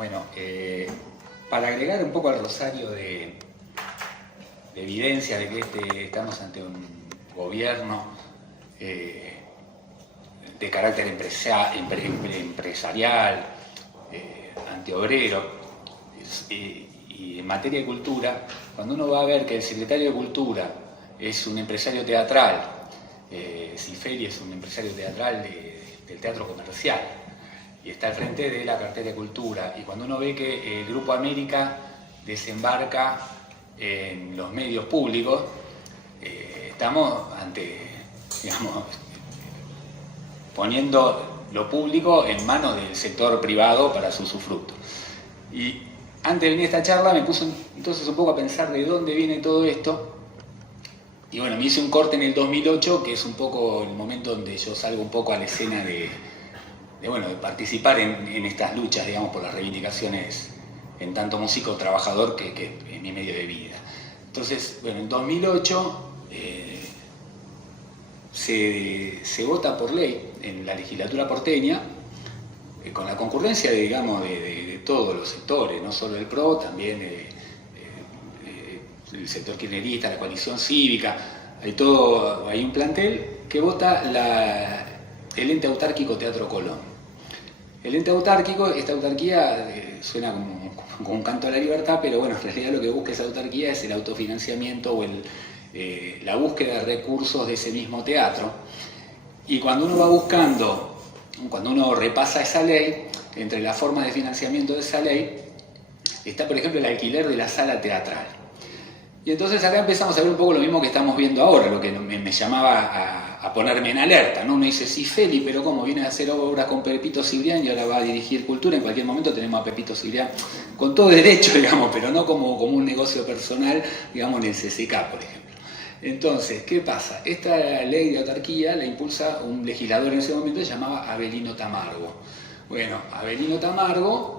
Bueno, para agregar un poco al rosario de evidencia de que estamos ante un gobierno de carácter empresarial, antiobrero, y en materia de cultura, cuando uno va a ver que el secretario de Cultura es un empresario teatral, Cifeli es un empresario teatral del teatro comercial, y está al frente de la cartera de Cultura, y cuando uno ve que el Grupo América desembarca en los medios públicos, estamos ante, digamos, poniendo lo público en manos del sector privado para su usufructo. Y antes de venir a esta charla me puse entonces un poco a pensar de dónde viene todo esto, y bueno, me hice un corte en el 2008, que es un poco el momento donde yo salgo un poco a la escena de participar en estas luchas, digamos, por las reivindicaciones en tanto músico trabajador que es mi medio de vida. Entonces, bueno, en 2008 se vota por ley en la legislatura porteña, con la concurrencia, de todos los sectores, no solo el PRO, también el sector kirchnerista, la coalición cívica, hay un plantel que vota el ente autárquico Teatro Colón. El ente autárquico, esta autarquía suena como un canto a la libertad, pero bueno, en realidad lo que busca esa autarquía es el autofinanciamiento o la búsqueda de recursos de ese mismo teatro. Y cuando uno va buscando, cuando uno repasa esa ley, entre las formas de financiamiento de esa ley, está por ejemplo el alquiler de la sala teatral. Y entonces acá empezamos a ver un poco lo mismo que estamos viendo ahora, lo que me llamaba a ponerme en alerta, ¿no? Uno dice, sí, Feli, pero ¿cómo? Viene a hacer obras con Pepito Cibrián y ahora va a dirigir cultura. En cualquier momento tenemos a Pepito Cibrián con todo derecho, digamos, pero no como un negocio personal, digamos, en el CCK, por ejemplo. Entonces, ¿qué pasa? Esta ley de autarquía la impulsa un legislador en ese momento que se llamaba Avelino Tamargo. Bueno, Avelino Tamargo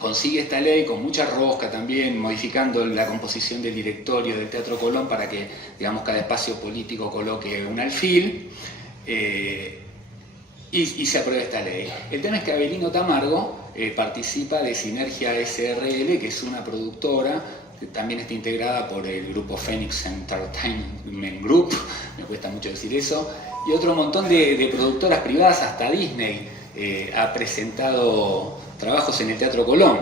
consigue esta ley con mucha rosca también, modificando la composición del directorio del Teatro Colón para que, digamos, cada espacio político coloque un alfil, y se aprueba esta ley. El tema es que Avelino Tamargo participa de Sinergia SRL, que es una productora que también está integrada por el grupo Phoenix Entertainment Group, me cuesta mucho decir eso, y otro montón de productoras privadas, hasta Disney ha presentado trabajos en el Teatro Colón.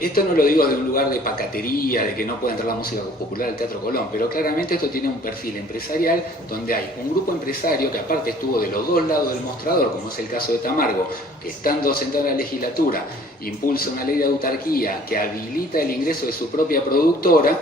Esto no lo digo de un lugar de pacatería, de que no puede entrar la música popular al Teatro Colón, pero claramente esto tiene un perfil empresarial donde hay un grupo empresario que aparte estuvo de los dos lados del mostrador, como es el caso de Tamargo, que estando sentado en la legislatura impulsa una ley de autarquía que habilita el ingreso de su propia productora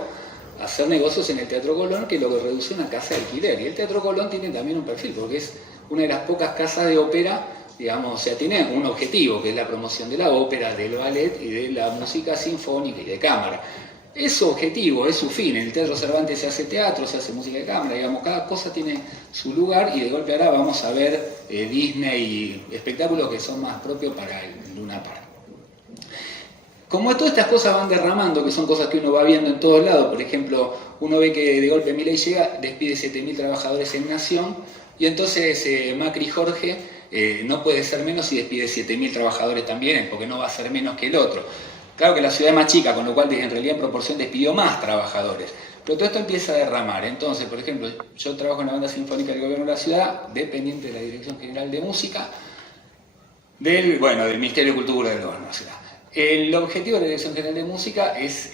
a hacer negocios en el Teatro Colón, que lo que reduce a una casa de alquiler. Y el Teatro Colón tiene también un perfil, porque es una de las pocas casas de ópera, digamos, o sea, tiene un objetivo, que es la promoción de la ópera, del ballet y de la música sinfónica y de cámara. Es su objetivo, es su fin. En el Teatro Cervantes se hace teatro, se hace música de cámara, digamos, cada cosa tiene su lugar, y de golpe ahora vamos a ver Disney y espectáculos que son más propios para el Luna Park. Como todas estas cosas van derramando, que son cosas que uno va viendo en todos lados, por ejemplo, uno ve que de golpe Milei llega, despide 7.000 trabajadores en Nación, y entonces Macri Jorge no puede ser menos y despide 7.000 trabajadores también, porque no va a ser menos que el otro. Claro que la ciudad es más chica, con lo cual en realidad en proporción despidió más trabajadores. Pero todo esto empieza a derramar. Entonces, por ejemplo, yo trabajo en la banda sinfónica del gobierno de la ciudad, dependiente de la Dirección General de Música, del Ministerio de Cultura del gobierno de la ciudad. El objetivo de la Dirección General de Música es,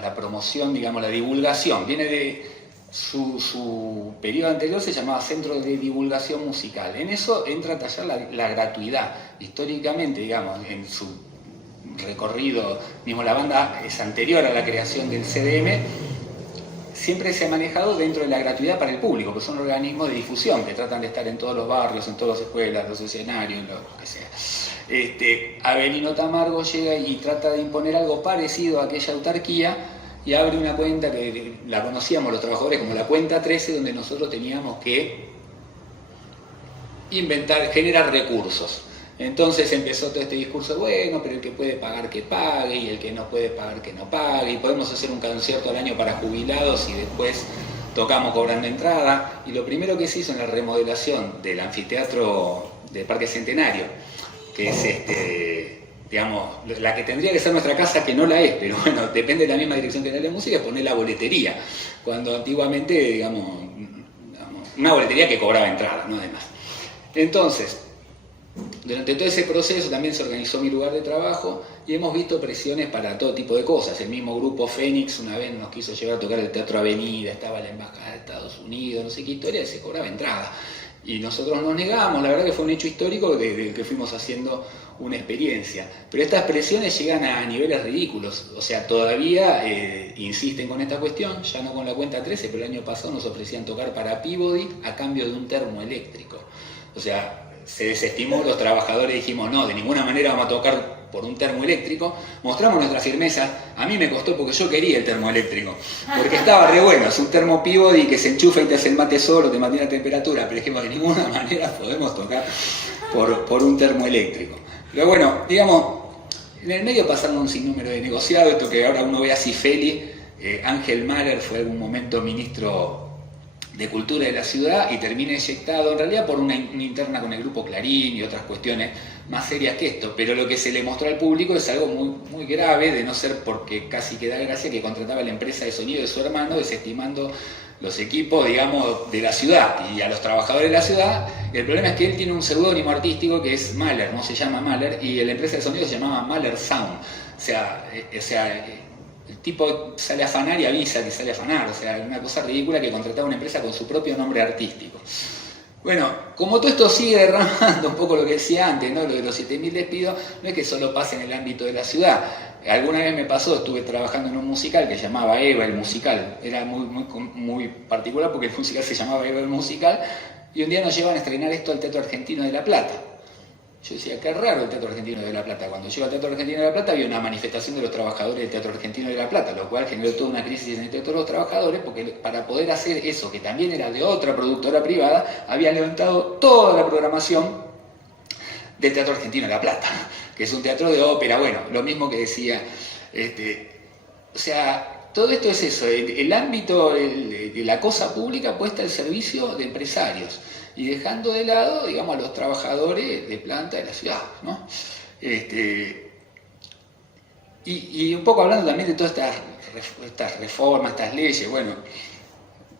la promoción, la divulgación. Viene de su periodo anterior, se llamaba Centro de Divulgación Musical. En eso entra a tallar la gratuidad. Históricamente, en su recorrido, la banda es anterior a la creación del CDM, siempre se ha manejado dentro de la gratuidad para el público, que son organismos de difusión que tratan de estar en todos los barrios, en todas las escuelas, los escenarios, lo que sea. Avelino Tamargo llega y trata de imponer algo parecido a aquella autarquía y abre una cuenta que la conocíamos los trabajadores como la cuenta 13, donde nosotros teníamos que generar recursos. Entonces empezó todo este discurso, bueno, pero el que puede pagar que pague, y el que no puede pagar que no pague, y podemos hacer un concierto al año para jubilados y después tocamos cobrando entrada. Y lo primero que se hizo en la remodelación del anfiteatro del Parque Centenario que es digamos, la que tendría que ser nuestra casa, que no la es, pero bueno, depende de la misma dirección que da la música, es poner la boletería, cuando antiguamente, digamos, una boletería que cobraba entrada, no además. Entonces, durante todo ese proceso también se organizó mi lugar de trabajo y hemos visto presiones para todo tipo de cosas. El mismo grupo Fénix una vez nos quiso llevar a tocar el Teatro Avenida, estaba la Embajada de Estados Unidos, no sé qué historia, y se cobraba entrada. Y nosotros nos negamos, la verdad que fue un hecho histórico del que fuimos haciendo una experiencia. Pero estas presiones llegan a niveles ridículos, o sea, todavía insisten con esta cuestión, ya no con la cuenta 13, pero el año pasado nos ofrecían tocar para Peabody a cambio de un termo eléctrico. O sea, se desestimó, los trabajadores dijimos, no, de ninguna manera vamos a tocar por un termo eléctrico. Mostramos nuestra firmeza. A mí me costó porque yo quería el termo eléctrico, porque estaba re bueno, es un termo Peabody que se enchufa y te hace el mate solo, te mantiene la temperatura, pero dijimos, de ninguna manera podemos tocar por un termo eléctrico. Pero bueno, digamos, en el medio pasaron un sinnúmero de negociados, esto que ahora uno ve así feliz. Ángel Mahler fue algún momento ministro de Cultura de la ciudad y termina eyectado en realidad por una interna con el grupo Clarín y otras cuestiones más serias que esto, pero lo que se le mostró al público es algo muy, muy grave, de no ser porque casi que da gracia que contrataba la empresa de sonido de su hermano, desestimando los equipos, digamos, de la ciudad y a los trabajadores de la ciudad. El problema es que él tiene un seudónimo artístico que es Mahler, no se llama Mahler, y la empresa de sonido se llamaba Mahler Sound. O sea, el tipo sale a afanar y avisa que sale a afanar, o sea, una cosa ridícula que contrataba una empresa con su propio nombre artístico. Bueno, como todo esto sigue derramando un poco lo que decía antes, ¿no? Lo de los 7.000 despidos, no es que solo pase en el ámbito de la ciudad. Alguna vez me pasó, estuve trabajando en un musical que se llamaba Eva el Musical, era muy particular porque el musical se llamaba Eva el Musical, y un día nos llevan a estrenar esto al Teatro Argentino de La Plata. Yo decía, qué raro el Teatro Argentino de La Plata. Cuando llego al Teatro Argentino de La Plata había una manifestación de los trabajadores del Teatro Argentino de La Plata, lo cual generó toda una crisis en el Teatro de los Trabajadores, porque para poder hacer eso, que también era de otra productora privada, habían levantado toda la programación del Teatro Argentino de La Plata, que es un teatro de ópera. Bueno, lo mismo que decía, o sea, todo esto es eso, el ámbito de la cosa pública puesta al servicio de empresarios, y dejando de lado, digamos, a los trabajadores de planta de la ciudad, ¿no? Y un poco hablando también de todas estas reformas, estas leyes, bueno,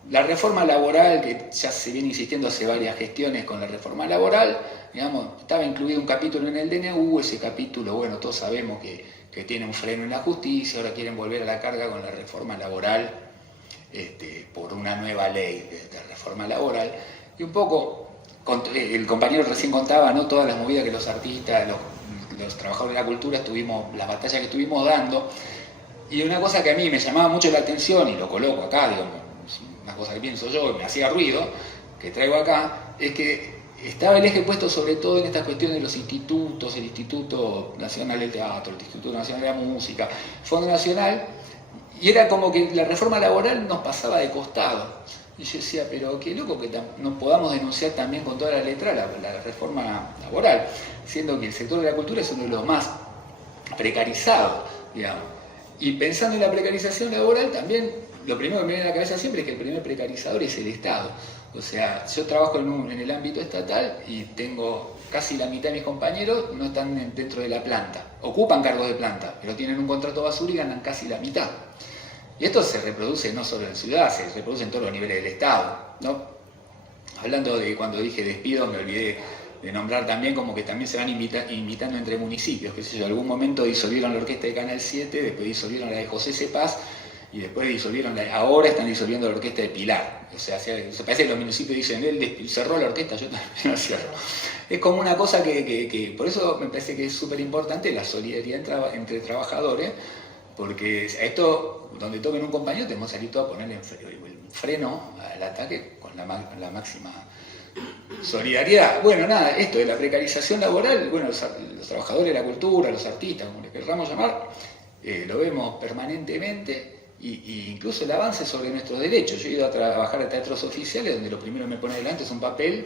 la reforma laboral, que ya se viene insistiendo hace varias gestiones con la reforma laboral, digamos, estaba incluido un capítulo en el DNU, ese capítulo, bueno, todos sabemos que tiene un freno en la justicia, ahora quieren volver a la carga con la reforma laboral, por una nueva ley de reforma laboral. Y un poco, el compañero recién contaba, ¿no?, todas las movidas que los artistas, los trabajadores de la cultura las batallas que estuvimos dando. Y una cosa que a mí me llamaba mucho la atención, y lo coloco acá, digamos, una cosa que pienso yo, y me hacía ruido, que traigo acá, es que estaba el eje puesto sobre todo en estas cuestiones de los institutos, el Instituto Nacional del Teatro, el Instituto Nacional de la Música, Fondo Nacional, y era como que la reforma laboral nos pasaba de costado. Y yo decía, pero qué loco que no podamos denunciar también con toda la letra la reforma laboral, siendo que el sector de la cultura es uno de los más precarizados, digamos. Y pensando en la precarización laboral también, lo primero que me viene a la cabeza siempre es que el primer precarizador es el Estado. O sea, yo trabajo en el ámbito estatal y tengo casi la mitad de mis compañeros no están dentro de la planta, ocupan cargos de planta, pero tienen un contrato basura y ganan casi la mitad. Y esto se reproduce no solo en ciudad, se reproduce en todos los niveles del Estado, ¿no? Hablando de cuando dije despido, me olvidé de nombrar también como que también se van invitando entre municipios, que sé yo, en algún momento disolvieron la orquesta de Canal 7, después disolvieron la de José Cepaz, y después disolvieron ahora están disolviendo la orquesta de Pilar. O sea, se parece que los municipios dicen, él cerró la orquesta, yo también la cierro. Es como una cosa que por eso me parece que es súper importante la solidaridad entre trabajadores, porque a esto, donde toquen un compañero, tenemos que salir todos a ponerle un freno al ataque con la máxima solidaridad. Bueno, nada, esto de la precarización laboral, bueno, los trabajadores de la cultura, los artistas, como les querramos llamar, lo vemos permanentemente, y incluso el avance sobre nuestros derechos. Yo he ido a trabajar a teatros oficiales donde lo primero que me pone delante es un papel,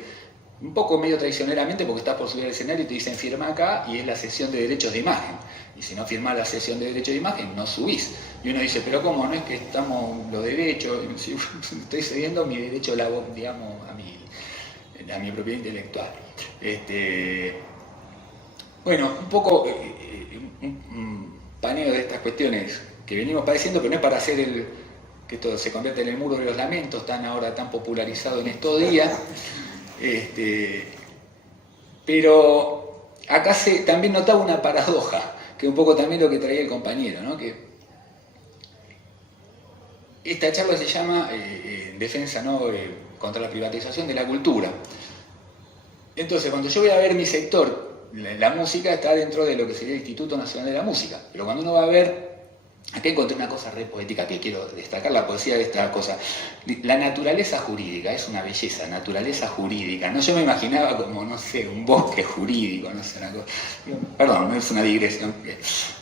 un poco medio traicioneramente, porque estás por subir al escenario y te dicen firma acá, y es la cesión de derechos de imagen. Y si no firmás la cesión de derechos de imagen, no subís. Y uno dice, pero ¿cómo? No es que estamos los derechos, si estoy cediendo mi derecho, digamos, a mi propiedad intelectual. Bueno, un poco un paneo de estas cuestiones que venimos padeciendo, pero no es para hacer que esto se convierta en el muro de los lamentos, tan ahora tan popularizado en estos días. Pero acá también notaba una paradoja, que un poco también lo que traía el compañero, ¿no? Que esta charla se llama Defensa, ¿no? Contra la privatización de la cultura. Entonces, cuando yo voy a ver mi sector, la música está dentro de lo que sería el Instituto Nacional de la Música. Pero cuando uno va a ver, acá encontré una cosa re poética que quiero destacar, la poesía de esta cosa. La naturaleza jurídica, es una belleza, naturaleza jurídica. No, yo me imaginaba como, no sé, un bosque jurídico, no sé, una cosa. Perdón, no es una digresión.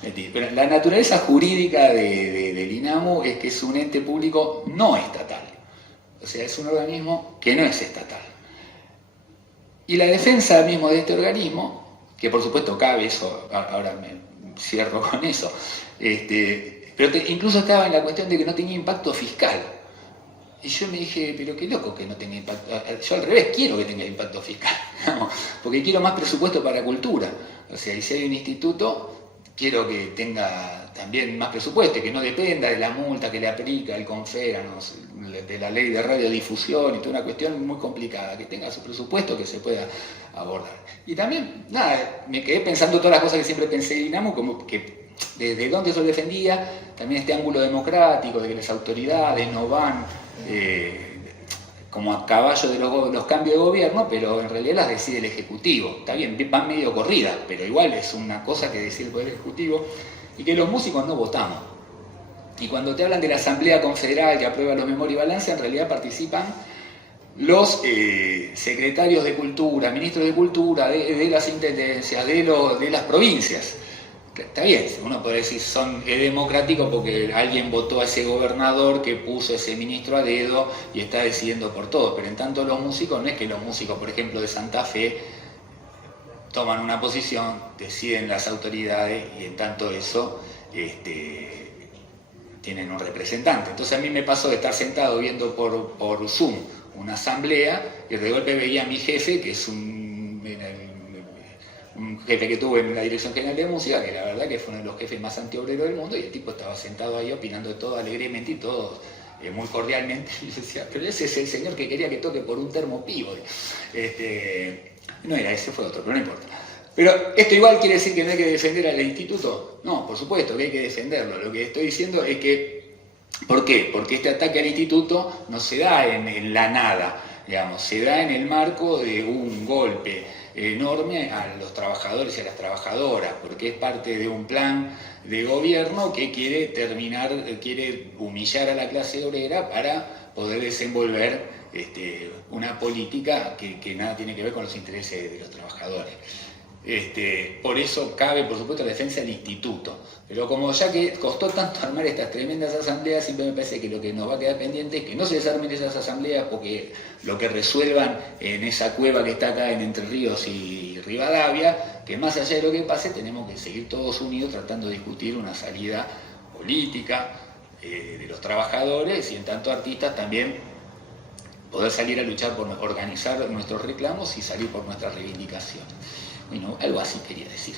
Pero la naturaleza jurídica del INAMU es que es un ente público no estatal. O sea, es un organismo que no es estatal. Y la defensa mismo de este organismo, que por supuesto cabe eso, ahora me cierro con eso, pero incluso estaba en la cuestión de que no tenía impacto fiscal. Y yo me dije, pero qué loco que no tenga impacto. Yo al revés quiero que tenga impacto fiscal, ¿no? Porque quiero más presupuesto para cultura. O sea, y si hay un instituto, quiero que tenga también más presupuesto, que no dependa de la multa que le aplica el CONFERA, ¿no? De la ley de radiodifusión y toda una cuestión muy complicada, que tenga su presupuesto que se pueda abordar. Y también, nada, me quedé pensando todas las cosas que siempre pensé de Dinamo, como que desde dónde eso lo defendía, también este ángulo democrático, de que las autoridades no van como a caballo de los cambios de gobierno, pero en realidad las decide el Ejecutivo. Está bien, van medio corridas, pero igual es una cosa que decide el Poder Ejecutivo, y que los músicos no votamos. Y cuando te hablan de la Asamblea Confederal que aprueba los Memoria y Balance, en realidad participan los secretarios de Cultura, ministros de Cultura, de las intendencias, de las provincias. Está bien, uno puede decir es democrático porque alguien votó a ese gobernador que puso ese ministro a dedo y está decidiendo por todo, pero en tanto los músicos, no es que los músicos, por ejemplo, de Santa Fe toman una posición, deciden las autoridades y en tanto eso tienen un representante. Entonces a mí me pasó de estar sentado viendo por Zoom una asamblea y de golpe veía a mi jefe, que es un jefe que tuve en la Dirección General de Música, que la verdad que fue uno de los jefes más antiobreros del mundo, y el tipo estaba sentado ahí opinando de todo alegremente y todo muy cordialmente. Y yo decía, pero ese es el señor que quería que toque por un termopío. No era ese, fue otro, pero no importa. Pero esto igual quiere decir que no hay que defender al instituto. No, por supuesto que hay que defenderlo. Lo que estoy diciendo es que, ¿por qué? Porque este ataque al instituto no se da en la nada, digamos, se da en el marco de un golpe enorme a los trabajadores y a las trabajadoras, porque es parte de un plan de gobierno que quiere humillar a la clase obrera para poder desenvolver una política que nada tiene que ver con los intereses de los trabajadores. Por eso cabe, por supuesto, la defensa del instituto. Pero como ya que costó tanto armar estas tremendas asambleas, siempre me parece que lo que nos va a quedar pendiente es que no se desarmen esas asambleas, porque lo que resuelvan en esa cueva que está acá en Entre Ríos y Rivadavia, que más allá de lo que pase, tenemos que seguir todos unidos tratando de discutir una salida política de los trabajadores y en tanto artistas también poder salir a luchar por organizar nuestros reclamos y salir por nuestras reivindicaciones. Bueno, algo así quería decir.